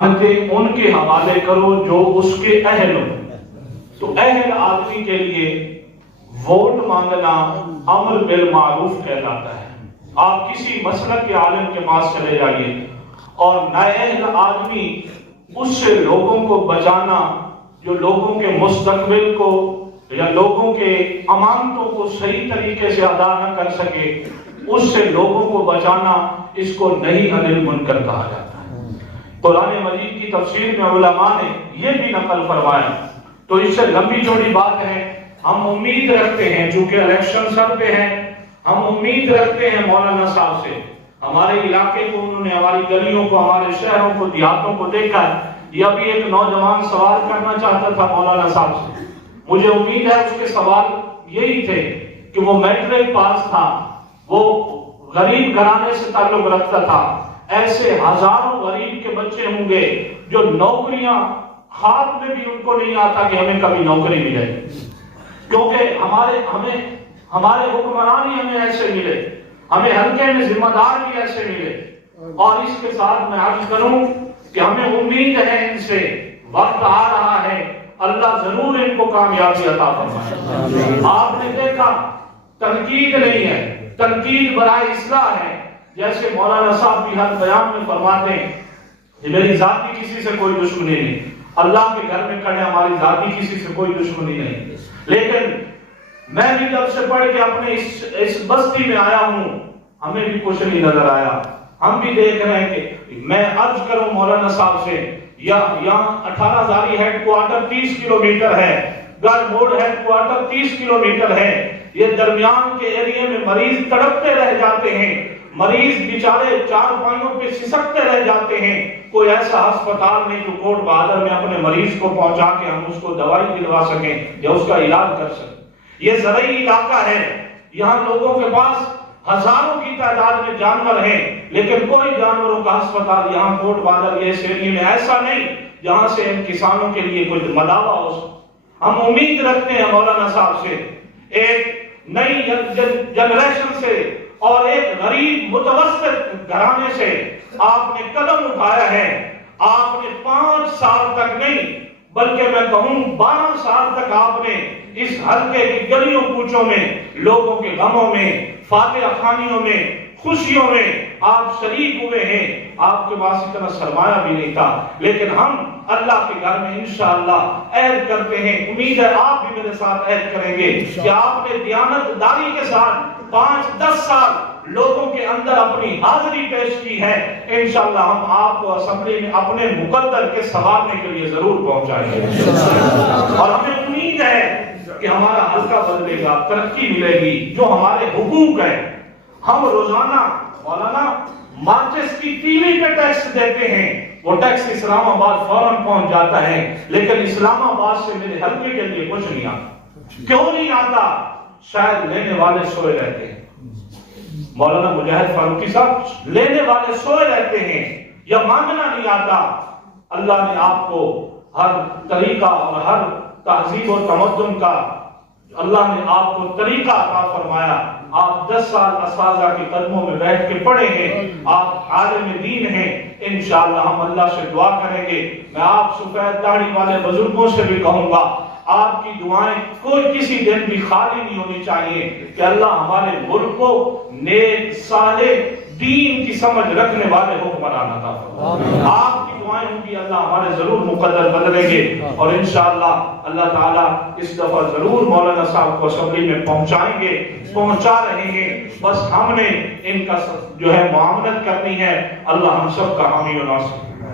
ان کے حوالے کرو جو اس کے اہل ہو۔ تو اہل آدمی کے لیے ووٹ مانگنا امر بالمعروف کہلاتا ہے۔ آپ کسی مسلک کے عالم کے پاس چلے جائیے اور نااہل آدمی اس سے لوگوں کو بچانا، جو لوگوں کے مستقبل کو یا لوگوں کے امانتوں کو صحیح طریقے سے ادا نہ کر سکے، اس سے لوگوں کو بچانا، اس کو نہی عن المنکر کہا جاتا ہے۔ قرآن مجید کی تفسیر میں علماء نے یہ بھی نقل فرمایا، تو اس سے لمبی چوڑی بات ہے، ہم امید رکھتے ہیں، چونکہ الیکشن سر پہ ہیں، ہم امید رکھتے ہیں مولانا صاحب سے، ہمارے علاقے کو انہوں نے، ہماری گلیوں کو، ہمارے شہروں کو، دیہاتوں کو دیکھا ہے۔ یہ ابھی ایک نوجوان سوال کرنا چاہتا تھا مولانا صاحب سے، مجھے امید ہے اس کے سوال یہی تھے کہ وہ میٹرک پاس تھا، وہ غریب گھرانے سے تعلق رکھتا تھا۔ ایسے ہزاروں غریب کے بچے ہوں گے جو نوکریاں خواب میں بھی ان کو نہیں آتا کہ ہمیں کبھی نوکری ملے، کیونکہ ہمارے حکمران ہی ہمیں ایسے ملے، ہمیں حلقے میں ذمہ دار بھی ایسے ملے۔ اور اس کے ساتھ میں عرض کروں کہ ہمیں امید ہے ان سے، وقت آ رہا ہے، اللہ ضرور ان کو کامیابی عطا فرمائے۔ آپ نے دیکھا تنقید نہیں ہے، تنقید برائے اصلاح ہے، جیسے مولانا صاحب بھی ہر بیان میں فرماتے ہیں کہ میری ذاتی کسی سے کوئی دشمنی نہیں، اللہ کے گھر میں کھڑے ہماری ذاتی کسی سے کوئی دشمنی نہیں، لیکن میں بھی جب سے پڑھ کے اپنے اس بستی میں آیا ہوں، ہمیں بھی کچھ نہیں نظر آیا۔ ہم بھی دیکھ رہے ہیں کہ میں عرض کروں مولانا صاحب سے، یہاں 18 ہزاری ہیڈ کوارٹر 30 کلومیٹر ہے، گڑھ موڑ ہیڈ کوارٹر 30 کلومیٹر ہے، یہ درمیان کے ایریے میں مریض تڑپتے رہ جاتے ہیں، مریض بیچارے چار پائیوں پہ سسکتے رہ جاتے ہیں، کوئی ایسا ہسپتال نہیں جو کوٹ بہادر میں اپنے مریض کو پہنچا کے ہم اس کو دوائی دلوا سکیں یا اس کا علاج کر سکیں۔ یہ زرعی علاقہ ہے، یہاں لوگوں کے پاس ہزاروں کی تعداد میں جانور ہیں، لیکن کوئی جانوروں کا ہسپتال یہاں کوٹ بہادر یہ ایریا میں ایسا نہیں جہاں سے ان کسانوں کے لیے کوئی مداوا ہو سکے۔ ہم امید رکھتے ہیں مولانا صاحب سے، ایک نئی جنریشن سے اور ایک غریب متوسط گھرانے سے آپ نے قدم اٹھایا ہے۔ آپ نے 5 سال تک نہیں بلکہ میں کہوں 12 سال تک آپ نے اس حلقے کی گلیوں کوچوں میں، لوگوں کے غموں میں، فاتحہ خوانیوں میں، خوشیوں میں آپ شریک ہوئے ہیں۔ آپ کے پاس اتنا سرمایہ بھی نہیں تھا، لیکن ہم اللہ کے گھر میں انشاءاللہ عہد کرتے ہیں، امید ہے آپ بھی میرے ساتھ عہد کریں گے کہ آپ نے دیانت داری کے ساتھ 5-10 سال لوگوں کے اندر اپنی حاضری پیش کی ہے۔ انشاءاللہ ہم آپ کو اسمبلی میں اپنے مقدر کے سنوارنے کے لیے ضرور پہنچائیں گے، اور ہمیں امید ہے کہ ہمارا حلقہ بدلے گا، ترقی ملے گی، جو ہمارے حقوق ہیں۔ ہم روزانہ مولانا مارچس کی تیلی پہ ٹیکس دیتے ہیں، وہ ٹیکس اسلام آباد فوراً پہنچ جاتا ہے، لیکن اسلام آباد سے میرے حلقے کے لیے کچھ نہیں آتا۔ کیوں نہیں آتا؟ شاید لینے والے سوئے رہتے ہیں۔ مولانا مجاہد فاروقی صاحب، لینے والے سوئے رہتے ہیں یا مانگنا نہیں آتا۔ اللہ نے آپ کو ہر طریقہ اور ہر تہذیب و تمدن کا اللہ نے آپ کو طریقہ عطا فرمایا۔ آپ 10 سال اساتذہ کے قدموں میں بیٹھ کے پڑھے ہیں، آپ عالم دین ہیں۔ انشاءاللہ ہم اللہ سے دعا کریں گے۔ میں آپ سفید داڑھی والے بزرگوں سے بھی کہوں گا، آپ کی دعائیں کوئی کسی دن بھی خالی نہیں ہونی چاہیے کہ اللہ ہمارے ملک کو نیک صالح دین کی سمجھ رکھنے والے حکمران عطا فرمائے۔ آپ کی دعائیں ہوں گی، اللہ ہمارے ضرور مقدر بدلیں گے، اور انشاءاللہ اللہ تعالیٰ اس دفعہ ضرور مولانا صاحب کو اسمبلی میں پہنچائیں گے، پہنچا رہے ہیں۔ بس ہم نے ان کا جو ہے معاملت کرنی ہے۔ اللہ ہم سب کا حامی و ناصر۔